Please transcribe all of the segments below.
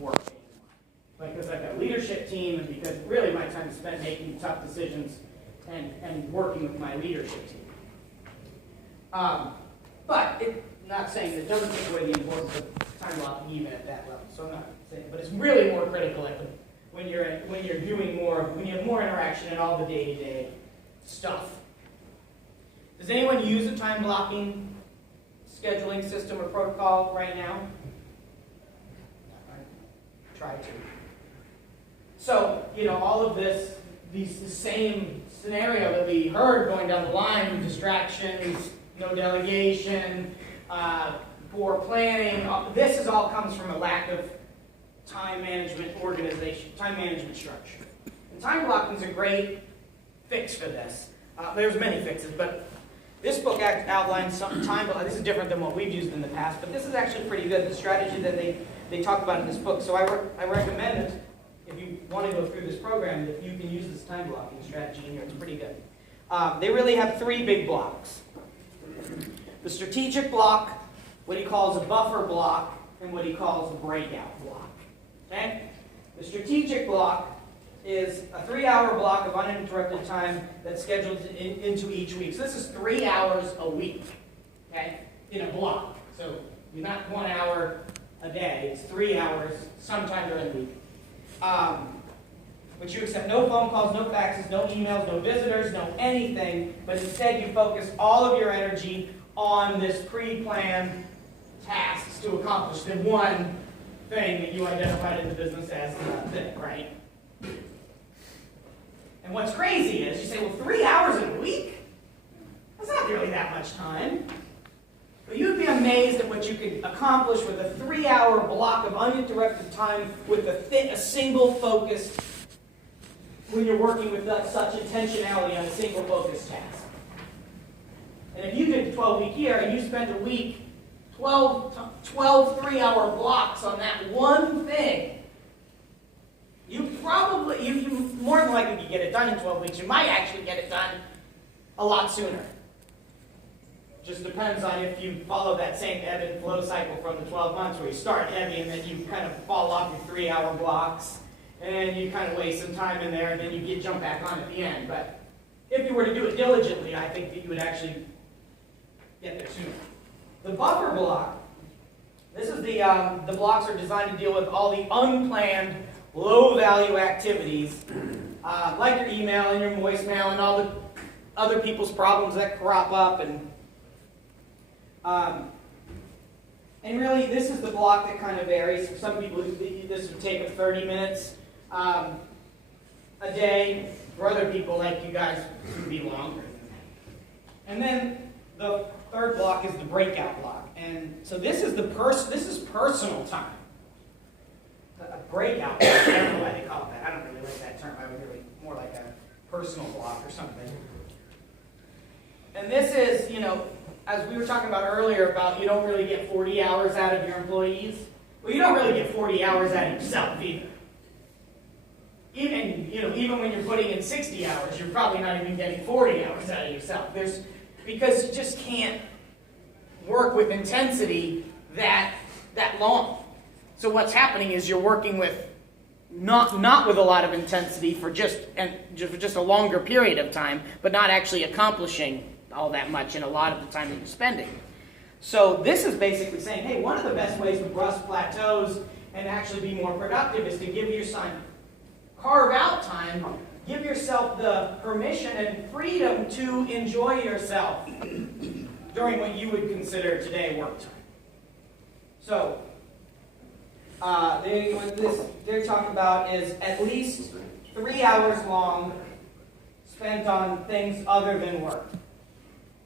work anymore. Because I've got a leadership team, and because really my time is spent making tough decisions and working with my leadership team. But not saying that it doesn't take away the importance of time blocking even at that level. So I'm not saying, but it's really more critical when you're doing more, when you have more interaction in all the day-to-day stuff. Does anyone use a time blocking scheduling system or protocol right now? Try to. So, all of this, the same scenario that we heard going down the line, distractions, no delegation, poor planning, this all comes from a lack of time management organization, time management structure. And time blocking is a great fix for this. There's many fixes, but this book outlines some time. This is different than what we've used in the past, but this is actually pretty good. The strategy that they talk about in this book. So I recommend it if you want to go through this program that you can use this time blocking strategy in here. It's pretty good. They really have three big blocks: the strategic block, what he calls a buffer block, and what he calls a breakout block. Okay? The strategic block is a 3-hour block of uninterrupted time that's scheduled into each week. So this is 3 hours a week, okay, in a block. So you're not 1 hour a day. It's 3 hours sometime during the week. But you accept no phone calls, no faxes, no emails, no visitors, no anything, but instead you focus all of your energy on this pre-planned tasks to accomplish the one thing that you identified in the business as the thing, right? And what's crazy is, you say, well, 3 hours in a week? That's not really that much time. But you'd be amazed at what you could accomplish with a 3-hour block of uninterrupted time with a single focus when you're working with such intentionality on a single focused task. And if you did a 12-week year and you spent a week, 12 3-hour blocks on that one thing, you more than likely could get it done in 12 weeks. You might actually get it done a lot sooner. Just depends on if you follow that same ebb and flow cycle from the 12 months where you start heavy and then you kind of fall off your 3-hour blocks and you kind of waste some time in there and then you jump back on at the end. But if you were to do it diligently, I think that you would actually get there sooner. The buffer block, this is the blocks are designed to deal with all the unplanned, low-value activities, like your email and your voicemail and all the other people's problems that crop up. And really, this is the block that kind of varies. For some people, this would take 30 minutes a day. For other people, like you guys, it would be longer than that. And then the third block is the breakout block. And so this is personal time. A breakout block. I don't know why they call it that. I don't really like that term. I would really more like a personal block or something. And this is, as we were talking about earlier about you don't really get 40 hours out of your employees. Well, you don't really get 40 hours out of yourself either. Even when you're putting in 60 hours, you're probably not even getting 40 hours out of yourself. Because you just can't work with intensity that long. So what's happening is you're working with not with a lot of intensity for just a longer period of time, but not actually accomplishing all that much in a lot of the time that you're spending. So this is basically saying, hey, one of the best ways to bust plateaus and actually be more productive is to give yourself, carve out time, give yourself the permission and freedom to enjoy yourself during what you would consider today work time. So what they're talking about is at least 3 hours long spent on things other than work,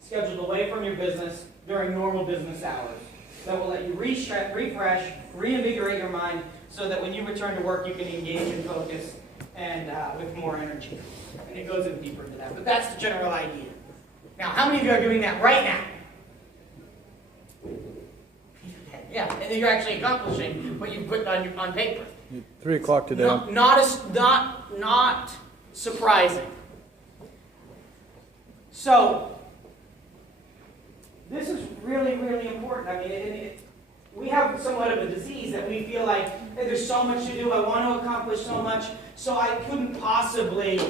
scheduled away from your business during normal business hours. That will let you refresh, reinvigorate your mind so that when you return to work you can engage and focus and with more energy. And it goes in deeper into that. But that's the general idea. Now, how many of you are doing that right now? Yeah, and you're actually accomplishing what you put on paper. 3 o'clock today. Not surprising. So, this is really, really important. I mean, we have somewhat of a disease that we feel like, hey, there's so much to do, I want to accomplish so much, so I couldn't possibly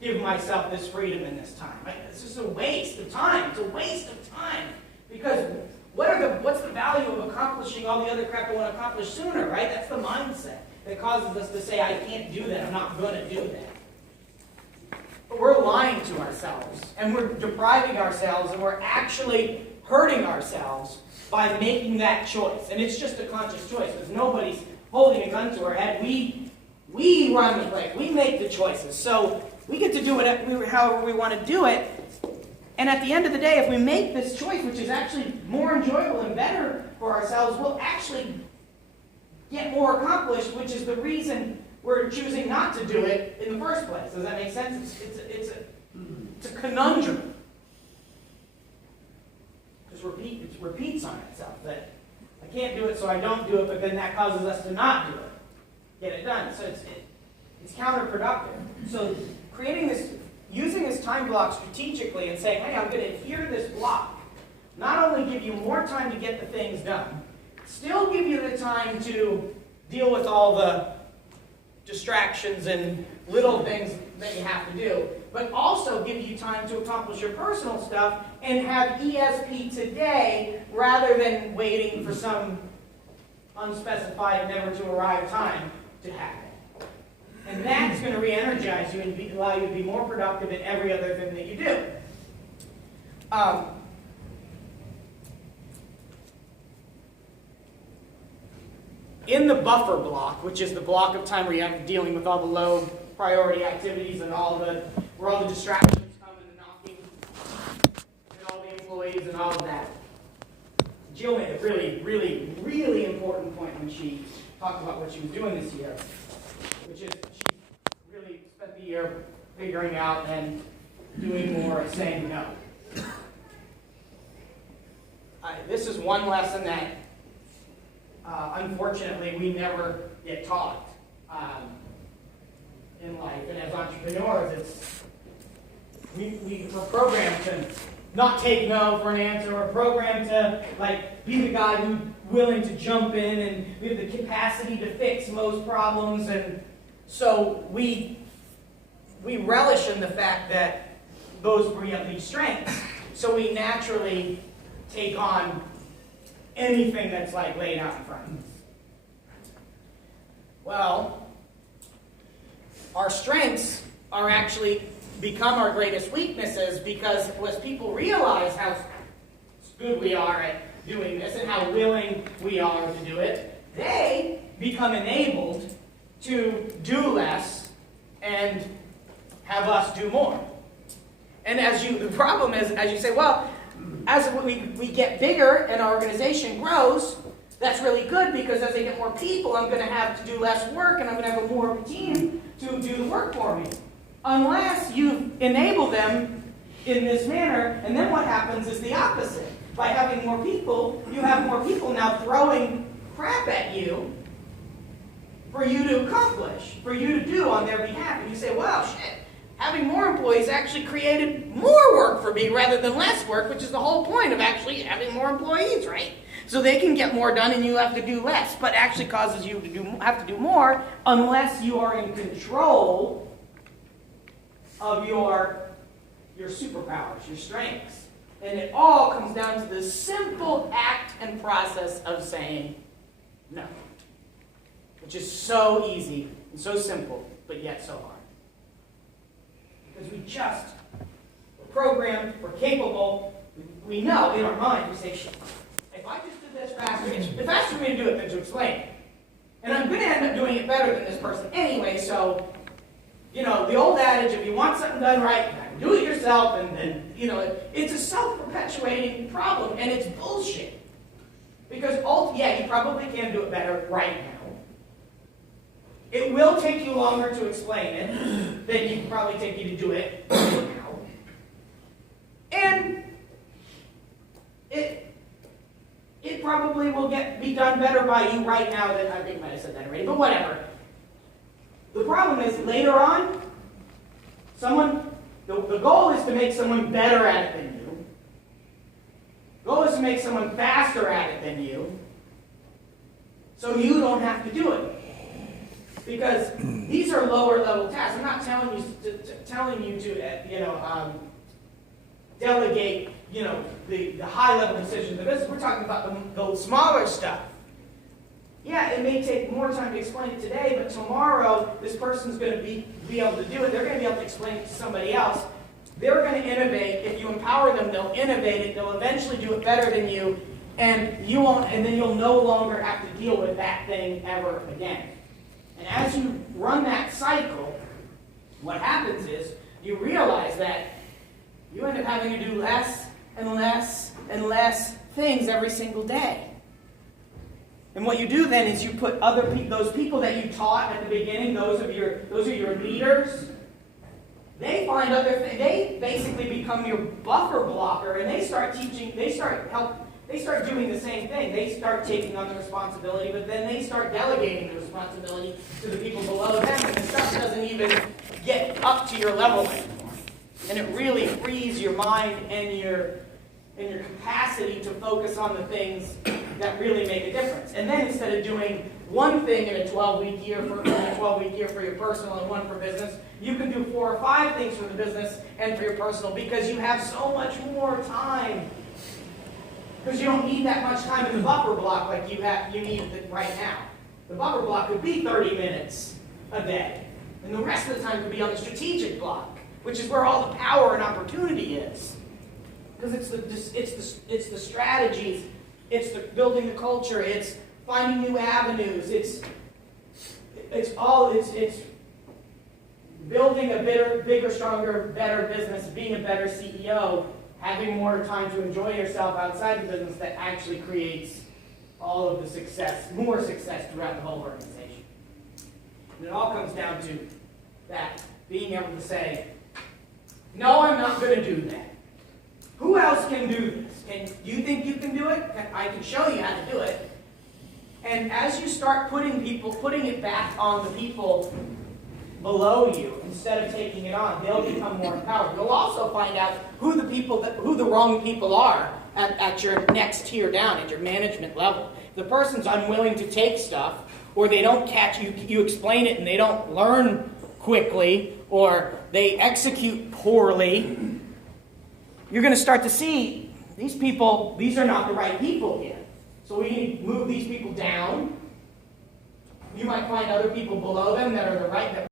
give myself this freedom in this time. Right? It's just a waste of time. It's a waste of time. Because what's the value of accomplishing all the other crap I want to accomplish sooner, right? That's the mindset that causes us to say, I can't do that, I'm not going to do that. But we're lying to ourselves, and we're depriving ourselves, and we're actually hurting ourselves by making that choice. And it's just a conscious choice, because nobody's holding a gun to our head. We run the place. We make the choices. So we get to do it however we want to do it. And at the end of the day, if we make this choice, which is actually more enjoyable and better for ourselves, we'll actually get more accomplished, which is the reason we're choosing not to do it in the first place. Does that make sense? It's a conundrum. It repeats on itself, that I can't do it, so I don't do it, but then that causes us to not do it, get it done. So it's counterproductive. So using this time block strategically and saying, hey, I'm going to adhere to this block, not only give you more time to get the things done, still give you the time to deal with all the distractions and little things that you have to do, but also give you time to accomplish your personal stuff and have ESP today rather than waiting for some unspecified, never-to-arrive time to happen. And that's going to re-energize you and allow you to be more productive in every other thing that you do. In the buffer block, which is the block of time where you're dealing with all the low priority activities and where all the distractions come and the knocking and all the employees and all of that, Jill made a really, really, really important point when she talked about what she was doing this year, which is she really spent the year figuring out and doing more and saying no. This is one lesson that unfortunately we never get taught in life. And as entrepreneurs, we're programmed to not take no for an answer. We're programmed to be the guy who's willing to jump in, and we have the capacity to fix most problems. And so we relish in the fact that those bring up these strengths. So we naturally take on anything that's laid out in front of us. Well, our strengths are actually become our greatest weaknesses, because as people realize how good we are at doing this and how willing we are to do it, they become enabled to do less and have us do more. And the problem is, as you say, well, as we get bigger and our organization grows, that's really good, because as I get more people, I'm going to have to do less work, and I'm going to have more of a team to do the work for me. Unless you enable them in this manner, and then what happens is the opposite. By having more people, you have more people now throwing crap at you for you to accomplish, for you to do on their behalf. And you say, well, shit, having more employees actually created more work for me rather than less work, which is the whole point of actually having more employees, right? So they can get more done and you have to do less, but actually causes you to have to do more unless you are in control of your superpowers, your strengths. And it all comes down to this simple act and process of saying no, which is so easy and so simple, but yet so hard. Because we're programmed, we're capable, we know in our mind, we say, if I just did this faster, it's faster for me to do it than to explain it. And I'm going to end up doing it better than this person anyway, so, the old adage, if you want something done right, do it yourself, and it's a self-perpetuating problem, and it's bullshit. Because, you probably can do it better right now. It will take you longer to explain it than it can probably take you to do it now. And it probably will be done better by you right now than, I think I might have said that already, but whatever. The problem is later on, the goal is to make someone better at it than you. The goal is to make someone faster at it than you. so you don't have to do it. Because these are lower level tasks. I'm not telling you to delegate, the high level decisions of the business. We're talking about the smaller stuff. Yeah, it may take more time to explain it today, but tomorrow this person's going to be able to do it. They're going to be able to explain it to somebody else. They're going to innovate. If you empower them, they'll innovate it. They'll eventually do it better than you, and you won't. And then you'll no longer have to deal with that thing ever again. And as you run that cycle, what happens is you realize that you end up having to do less and less and less things every single day. And what you do then is you put those people that you taught at the beginning, those are your leaders. They find other things. They basically become your buffer blocker, and they start teaching. They start doing the same thing. They start taking on the responsibility, but then they start delegating the responsibility to the people below them, and the stuff doesn't even get up to your level anymore. And it really frees your mind and your capacity to focus on the things that really make a difference. And then instead of doing one thing in a 12-week year for your personal and one for business, you can do 4 or 5 things for the business and for your personal because you have so much more time. Because you don't need that much time in the buffer block like you need right now. The buffer block could be 30 minutes a day. And the rest of the time could be on the strategic block, which is where all the power and opportunity is. Because it's the strategies, it's the building the culture, it's finding new avenues, it's building a bigger, stronger, better business, being a better CEO, having more time to enjoy yourself outside the business that actually creates all of the success, more success throughout the whole organization. And it all comes down to that, being able to say, no, I'm not going to do that. Who else can do this? Do you think you can do it? I can show you how to do it. And as you start putting it back on the people below you, instead of taking it on, they'll become more empowered. You'll also find out who the wrong people are at your next tier down, at your management level. If the person's unwilling to take stuff, or they don't catch you explain it and they don't learn quickly, or they execute poorly, you're going to start to see these are not the right people here. So we need to move these people down. You might find other people below them that are the right